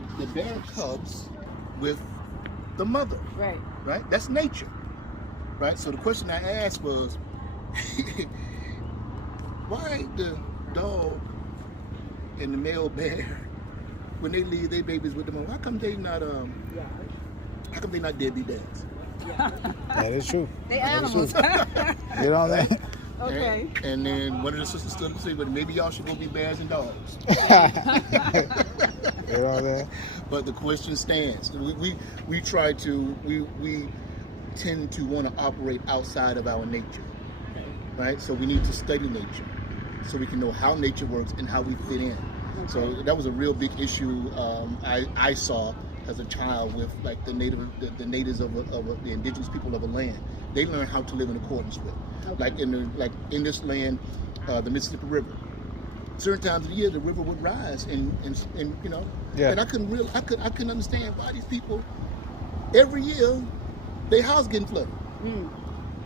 the bear cubs with the mother. Right. Right? That's nature. Right? So the question I asked was, why the dog and the male bear, when they leave their babies with them, how come they not deadbeat dads? That is true. They animals. You know what I mean? Okay. And then one of the sisters stood up and said, but maybe y'all should go be bears and dogs. You know what I mean? But the question stands. We tend to want to operate outside of our nature, right? So we need to study nature so we can know how nature works and how we fit in. So that was a real big issue I saw as a child with like the natives of the indigenous people of a land. They learn how to live in accordance with, like in this land, the Mississippi River. Certain times of the year, the river would rise, and you know, and I couldn't understand why these people every year their house getting flooded,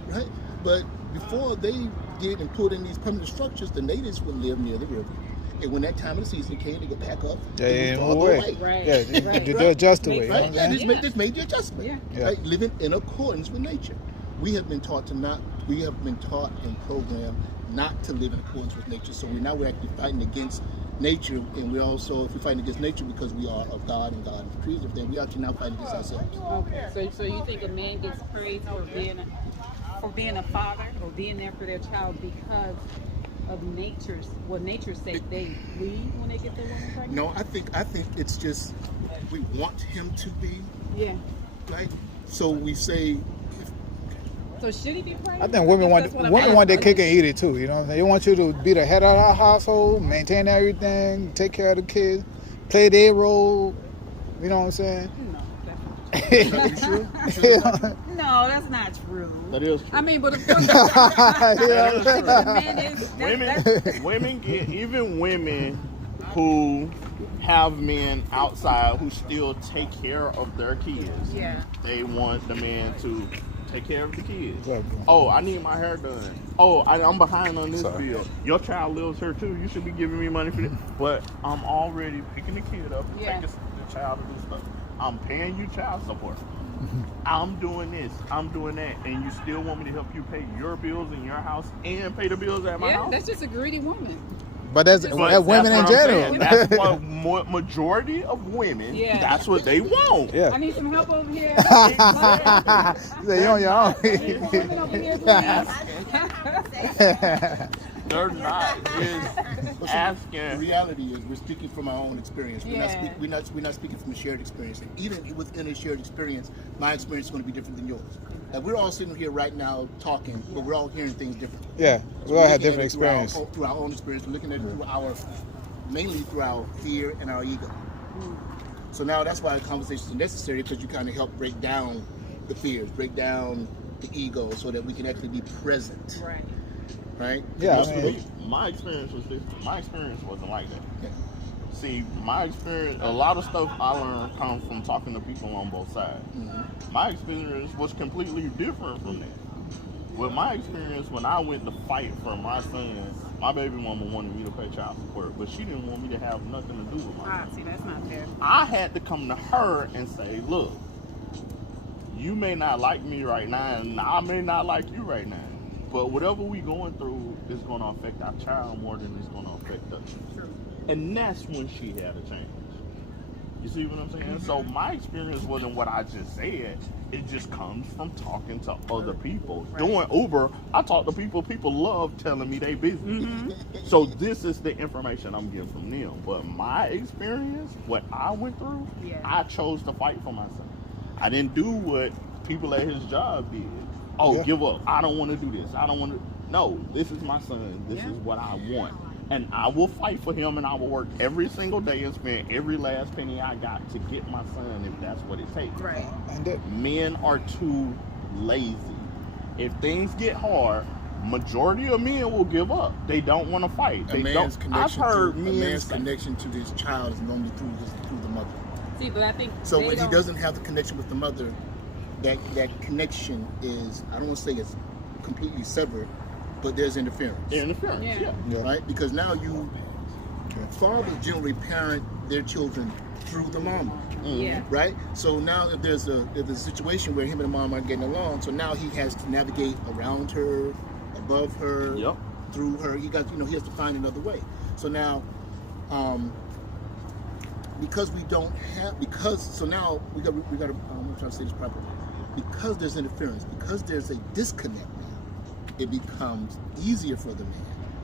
right? But before they did and put in these permanent structures, the natives would live near the river. And when that time of the season came, they could pack up and move away. Right. Yeah, they adjust to it. Right? Yeah, this made the adjustment. Yeah. Right? Living in accordance with nature. We have been taught and programmed not to live in accordance with nature. So we're actually fighting against nature, and we're fighting against nature because we are of God and God creates everything. We're actually now fighting against ourselves. Okay. So you think a man gets praised for being a father or being there for their child because of nature say they leave when they get their woman pregnant? No, I think it's just we want him to be. Yeah. Right? So we say. So should he be praised? I think women want their cake and eat it too. You know what I'm saying? They want you to be the head of our household, maintain everything, take care of the kids, play their role. You know what I'm saying? No, that's not true. That is true. I mean, but of course, women get, even women who have men outside who still take care of their kids. Yeah. They want the man to take care of the kids. Exactly. Oh, I need my hair done. Oh, I'm behind on this bill. Your child lives here too. You should be giving me money for this. But I'm already picking the kid up, taking the child to do stuff. I'm paying you child support. I'm doing this, I'm doing that, and you still want me to help you pay your bills in your house and pay the bills at my house? Yeah, that's just a greedy woman. But that's women in general. That's what majority of women, that's what they want. I need some help over here. Say you're on your own. Women over here, please. They're not just asking. The reality is we're speaking from our own experience. We're not speaking from a shared experience. And even within a shared experience, my experience is going to be different than yours. Like we're all sitting here right now talking, but we're all hearing things differently. Yeah, we all have different experience. Through our own experience, we're looking at it mainly through our fear and our ego. So now that's why conversations are necessary, because you kind of help break down the fears, break down the ego, so that we can actually be present. Right? Yeah. My experience was this. My experience wasn't like that. See, my experience, a lot of stuff I learned comes from talking to people on both sides. My experience was completely different from that. With my experience, when I went to fight for my son, my baby mama wanted me to pay child support, but she didn't want me to have nothing to do with my son. See, that's not fair. I had to come to her and say, look, you may not like me right now, and I may not like you right now. But whatever we going through is going to affect our child more than it's going to affect us. True. And that's when she had a change. You see what I'm saying? So my experience wasn't what I just said. It just comes from talking to other people. Doing Uber, I talk to people. People love telling me they busy. So this is the information I'm getting from them. But my experience, what I went through, I chose to fight for my son. I didn't do what people at his job did. Oh, give up. I don't want to do this. I don't want to. No, this is my son. This is what I want. And I will fight for him, and I will work every single day and spend every last penny I got to get my son if that's what it takes. Right. Men are too lazy. If things get hard, majority of men will give up. They don't want to fight. I've heard a man's connection to his child is normally through the mother. See, but I think so. When he doesn't have the connection with the mother, that connection is, I don't want to say it's completely severed, but there's interference. Yeah. Right? Because now fathers generally parent their children through the mama. Yeah. Right? So now if there's a situation where him and the mom aren't getting along, so now he has to navigate around her, above her, Yep. through her. He has to find another way. So now, so now we got I'm trying to say this properly. Because there's interference, because there's a disconnect now, it becomes easier for the man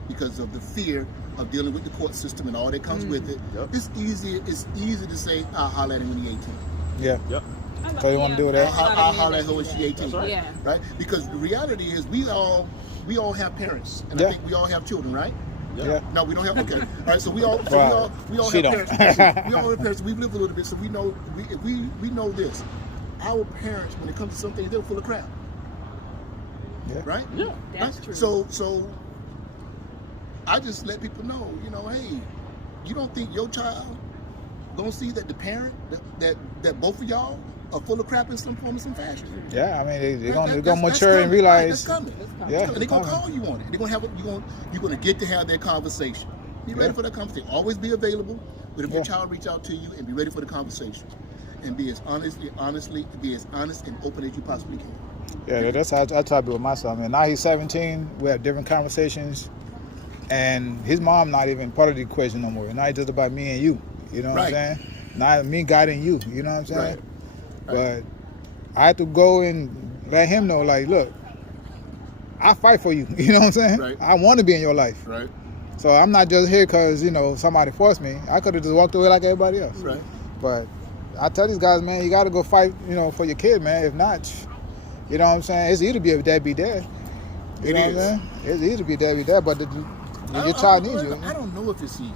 because of the fear of dealing with the court system and all that comes with it. Yep. It's easy to say, I'll holler at him when he's 18. Yeah. Yep. So you want to do that? I'll holler at her when she's 18. That's right. Yeah. Right? Because the reality is we all have parents. And Yeah. I think we all have children, right? Yeah. No, we don't have. Okay, all right. So we all Wow. we all She have don't. parents. We all have parents. We've lived a little bit, so we know we know this. Our parents, when it comes to some things, they're full of crap. Yeah. Right? Yeah. That's Right? true. So I just let people know, hey, you don't think your child gonna see that the parent that both of y'all are full of crap in some form or some fashion? Yeah, I mean, they're That's gonna mature coming. and Right, realize. that's coming. Yeah, And they're gonna it's call you on it. They're gonna have you're gonna get to have that conversation. Be ready Yeah. for that conversation. Always be available. But if your Yeah. child reach out to you, and be ready for the conversation, and be as honest and open as you possibly can. Yeah, that's how I try to be with my son. Man, now he's 17. We have different conversations, and his mom not even part of the equation no more. Now it's just about me and you. You know what I'm Right. saying? Not me guiding you. You know what I'm saying? Right. But I have to go and let him know, like, look, I fight for you. You know what I'm saying? Right. I want to be in your life. Right. So I'm not just here because somebody forced me. I could have just walked away like everybody else. Right. But I tell these guys, man, you got to go fight, for your kid, man. If not, you know what I'm saying? It's easy to be a deadbeat dad. You It know is. what I'm saying? It's easy to be a deadbeat dad, but your child needs you. I don't know if it's easy.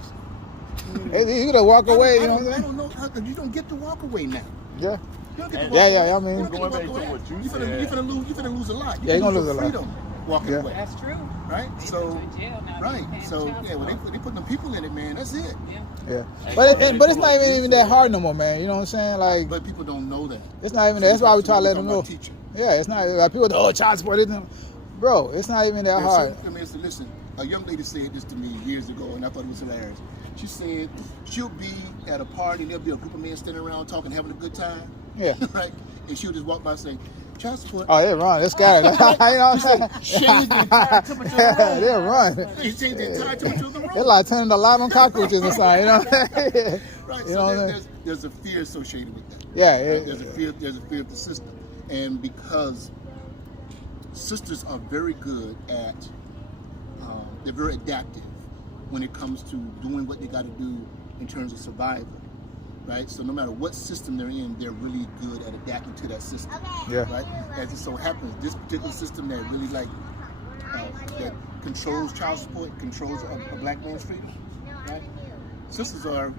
It's easy to walk away, you know what I'm I saying? don't know. You don't get to walk away now. Yeah. You don't get to And- walk away. I mean- You don't get to Going walk back to away. what you You're said. gonna lose a lot. Yeah, you're gonna lose your a lot. freedom walking Yeah. away. That's true. Right? They So, put you in jail now. right. You paying So, child yeah, when support. they put them people in it, man, that's it. Yeah. Yeah. And But going it's back not to what even you that said. hard no more, man. You know what I'm saying? Like, But people don't know that. it's not even that. That's why we try to let them know. Teaching. Yeah, it's not like people, child support isn't. Bro, it's not even that hard. Listen, a young lady said this to me years ago, and I thought it was hilarious. She said she'll be at a party, and there'll be a group of men standing around talking, having a good time. Yeah. Right? And she'll just walk by and say, child support. Oh, they're wrong. It's scary. You know what I'm saying? Change the entire temperature of the room. They're wrong. They changed the entire temperature of the room. It's like turning the light on cockroaches or something, you know what I'm saying? Right. You So know what I'm saying? there's a fear associated with that. Yeah, Right? There's a fear of the system. And because sisters are very good at, they're very adaptive when it comes to doing what they got to do in terms of survival, right? So no matter what system they're in, they're really good at adapting to that system, Yeah. right? As it so happens, this particular system that really that controls child support, controls a black man's freedom, right? Sisters are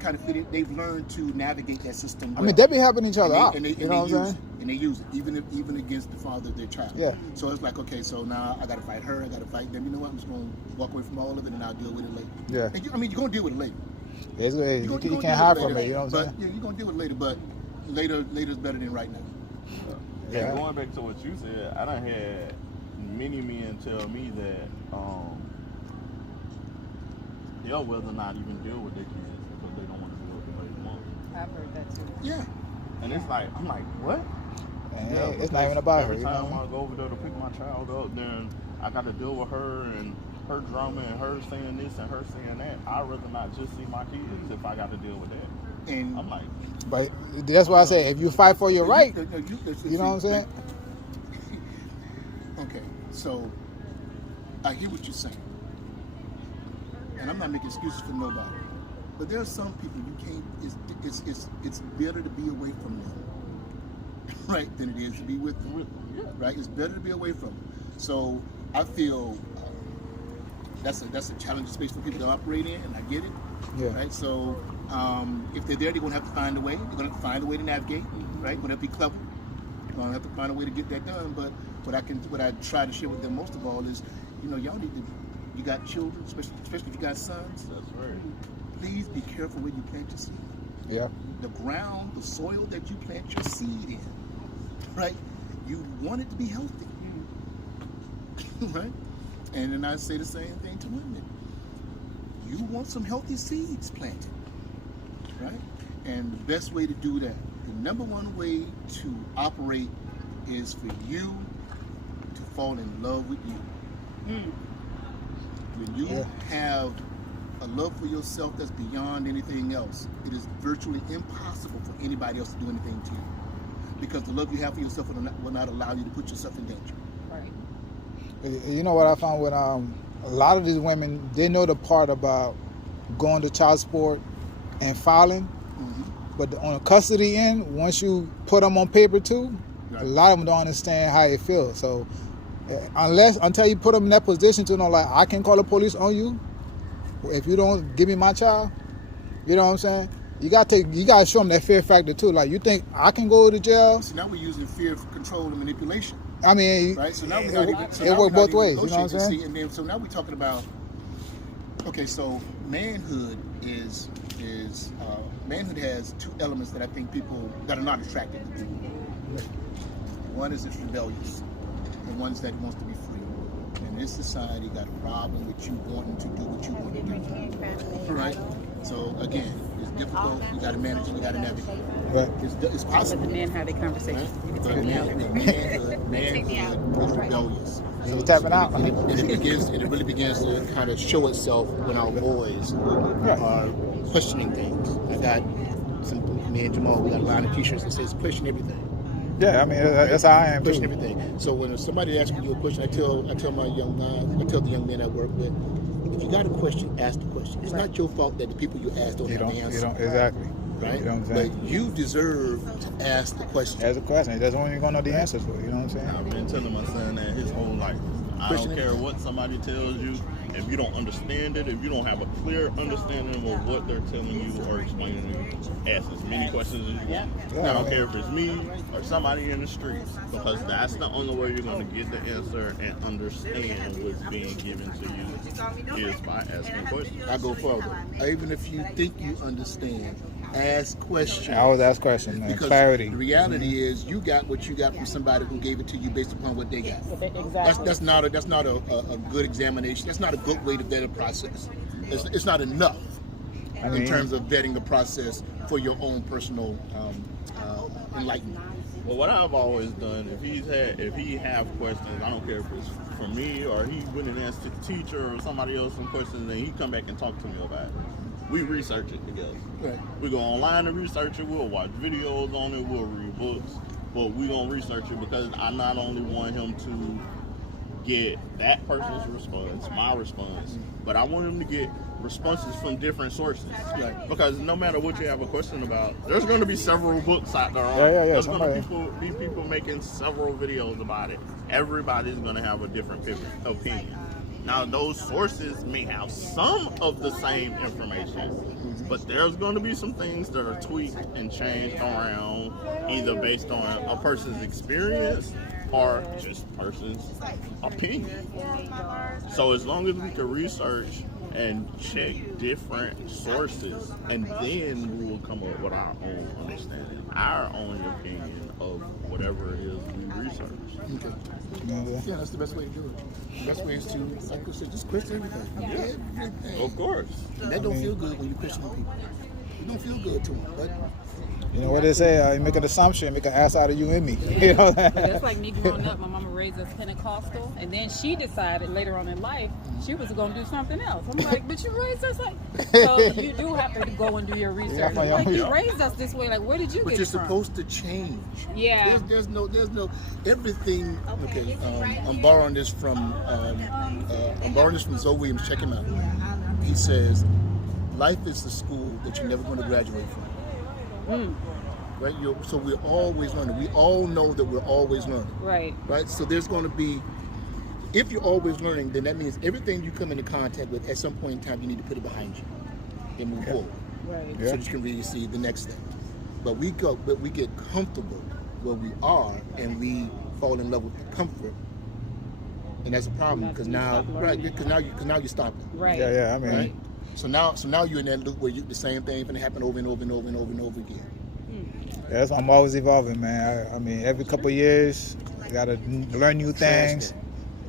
kind of fitted. They've learned to navigate that system. I mean, they be helping each other And out. they You know what I'm saying? And they use it, even against the father of their child. Yeah. So it's like, okay, so now I got to fight her, I got to fight them. You know what? I'm just going to walk away from all of it, and I'll deal with it later. Yeah. And you're going to deal with it later. You gonna can't hide deal from with it, you know what I'm but, saying? yeah, you're going to deal with it later, but later's better than right now. Yeah. And going back to what you said, I done had many men tell me that they'll rather not even deal with their kids because they don't want to deal with the way they want. I've heard that too. Yeah. And it's like, I'm like, what? And it's not even about her, every you time know? I go over there to pick my child up, then I got to deal with her and her drama and her saying this and her saying that. I'd rather not just see my kids if I got to deal with that. And I'm like, But that's why I say, if you fight for your right, you you know what I'm saying? Okay, so I hear what you're saying, and I'm not making excuses for nobody. But there are some people you can't. It's better to be away from them, right, than it is to be with them. Right? It's better to be away from them. So I feel that's a challenging space for people to operate in, and I get it. Yeah. Right. So if they're there, they're gonna have to find a way. They're gonna have to find a way to navigate. Right. They're gonna have to be clever. They're gonna have to find a way to get that done. But what I try to share with them most of all is, y'all need to. You got children, especially if you got sons. that's right. Please be careful where you plant your seed. Yeah. The ground, the soil that you plant your seed in, right? You want it to be healthy, right? And then I say the same thing to women. You want some healthy seeds planted, right? And the best way to do that, the number one way to operate is for you to fall in love with you. When you have a love for yourself that's beyond anything else, it is virtually impossible for anybody else to do anything to you. Because the love you have for yourself will not allow you to put yourself in danger. Right. You know what I found with a lot of these women, they know the part about going to child support and filing, but on the custody end, once you put them on paper too, a lot of them don't understand how it feels. So until you put them in that position to know, like, I can call the police on you if you don't give me my child, you know what I'm saying? You got to show them that fear factor too. Like, you think I can go to jail? So now we're using fear for control and manipulation. I mean, right? So now it works both ways. You know what I'm saying? And then, so now we're talking about, okay, so manhood manhood has two elements that I think people that are not attracted to people. One is it's rebellious, and one is that it wants to be free. And this society got a problem with you wanting to do what you want to do. All right. So again, it's difficult. You got to manage it. You got to navigate. Right. It's possible. Let the men have their conversation. Right? You can But take me out. manhood is rebellious. You tapping out. And it really begins to kind of show itself when our boys are questioning things. I got me and Jamal, we got a line of t-shirts that says question everything. Yeah, I mean, that's how I am Question too. everything. So when somebody asks you a question, I tell the young men I work with, if you got a question, ask the question. It's not your fault that the people you ask don't have the answer. You don't, exactly. Right? You know what I'm saying? But you deserve to ask the question. Ask a question. That's when you're going to know the answers for it. You know what I'm saying? I've been telling my son that his whole life. I don't care what somebody tells you. If you don't understand it, if you don't have a clear understanding of what they're telling you or explaining to you, ask as many questions as you want. I don't care if it's me or somebody in the streets, because that's the only way you're going to get the answer and understand what's being given to you is by asking questions. I go further. Even if you think you understand, ask questions. I always ask questions, man. Because Clarity. the reality is you got what you got from somebody who gave it to you based upon what they got. Exactly. That's not a good examination. That's not a good way to vet a process. It's not enough in terms of vetting the process for your own personal enlightenment. Well, what I've always done, if he have questions, I don't care if it's from me or he went and asked the teacher or somebody else some questions, and he come back and talk to me about it. We research it together. Right. We go online and research it. We'll watch videos on it. We'll read books. But we gonna research it because I not only want him to get that person's response, my response, but I want him to get responses from different sources. Right. Because no matter what you have a question about, there's going to be several books out there. There's going to be people making several videos about it. Everybody's going to have a different opinion. Now, those sources may have some of the same information, but there's going to be some things that are tweaked and changed around, either based on a person's experience or just person's opinion. So as long as we can research and check different sources, and then we will come up with our own understanding, our own opinion of whatever it is we research. Okay. Yeah, that's the best way to do it. The best way is to, like I said, just question everything. Everything. Of course. And that don't feel good when you question people. It don't feel good to them, but you know what they say, you make an assumption, make an ass out of you and me. You know? That's like me growing up. My mama raised us Pentecostal, and then she decided later on in life she was going to do something else. I'm like, but you raised us like... So you do have to go and do your research. Like, you raised us this way. Like, where did you but get you're it from? supposed to change. Yeah. There's no everything. Okay, I'm borrowing this from Zoe Williams. Check him out. He says, life is the school that you're never going to graduate from. Right? So we're always learning. We all know that we're always learning. Right. Right? So there's going to be, if you're always learning, then that means everything you come into contact with, at some point in time, you need to put it behind you and move forward. Right. So that you can really see the next thing. But we get comfortable where we are, and we fall in love with the comfort. And that's a problem because now you stop. Right. Yeah, I mean. Right? So now you're in that loop where the same thing going to happen over and over and over and over and over again. Yeah, I'm always evolving, man. I mean, every couple of years, you got to learn new things.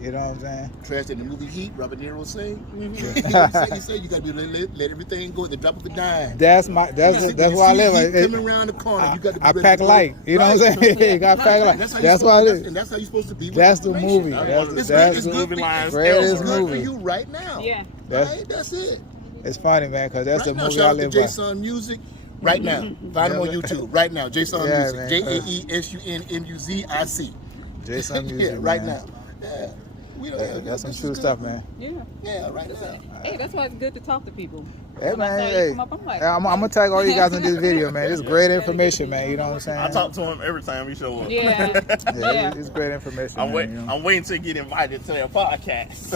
You know what I'm saying? Trash in the movie Heat, Robert De Niro say. Mm-hmm. He said you gotta be let everything go at the drop of a dime. That's why I live. Coming around the corner, you got to be I ready pack to go. light. You know what I'm saying? You got to pack light. That's why I live. And that's how you're supposed to be. That's the movie. It's That's good movie lines. It's good for you right now. Yeah. That's it. It's funny, man, because that's the movie Shout I out to live by. Jason Music. Right now, find him on YouTube. Right now, Jason Music. JAESUNMUZIC. Jason Music. Right man. now. Yeah. That's some true stuff, man. Yeah, right now. Hey, that's why it's good to talk to people. Hey, When I man. saw you Hey, come up, I'm like, I'm gonna tag all you guys in this video, man. It's great information, man. You know what I'm saying? I talk to him every time he show up. Yeah. It's great information. I'm waiting to get invited to their podcast.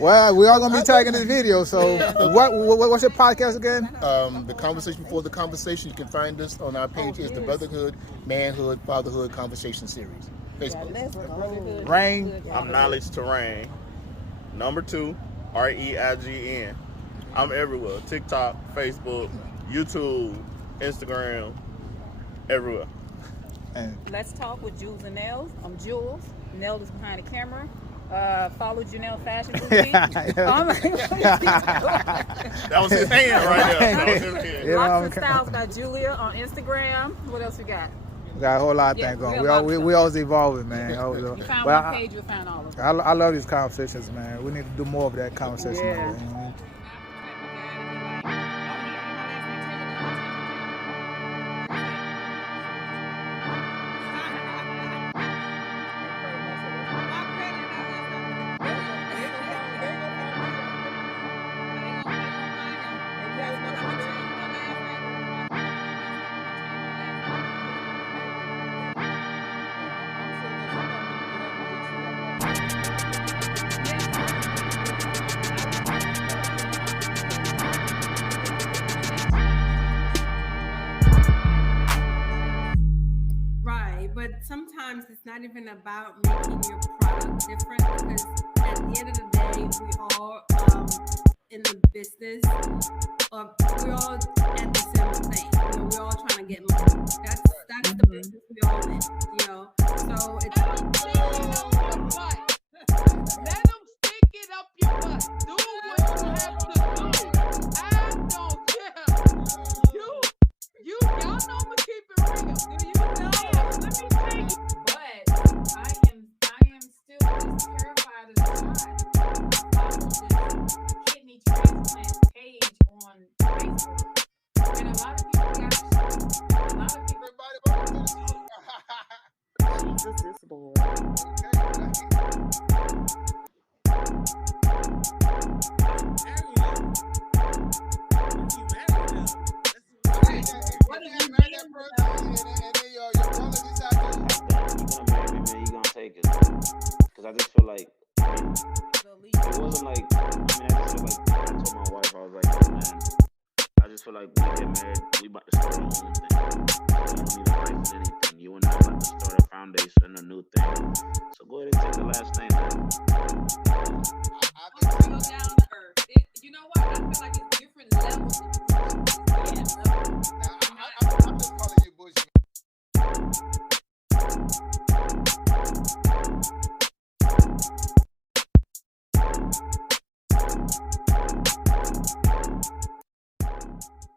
Well, we all gonna be tagging this video. So, what's your podcast again? The Conversation Before the Conversation. You can find us on our page. Is the Brotherhood Manhood Fatherhood Conversation Series. Facebook. Rain. I'm Knowledge Terrain. Number 2, REIGN. I'm everywhere. TikTok, Facebook, YouTube, Instagram, everywhere. Let's talk with Jules and Nels. I'm Jules. Nell is behind the camera. Follow Janelle Fashion Boutique. That was his hand right there. That was his hand. Locks and Styles by Julia on Instagram. What else we got? We got a whole lot of things going. We always evolving, man. You found one page, you found all of them. I love these conversations, man. We need to do more of that conversation. Yeah. Man. But sometimes it's not even about making your product different, because at the end of the day, we all in the business, we're all at the same thing. We're all trying to get money. That's the business we all in. So it's. Let them stick it up your butt. Do what you have to do. I don't care. Y'all know I'ma keep it real. Do you know? Let me tell you. But I am still as terrified as I follow this kidney transplant page on Facebook. And a lot of people Jesus is Lord. What is your name? You gonna take it, because I just feel like, it wasn't like, I just feel like, I told my wife, I was like, yo, man, I just feel like when we get married, we about to start our own thing. We don't need a wife and anything. You and I about to start a foundation, a new thing.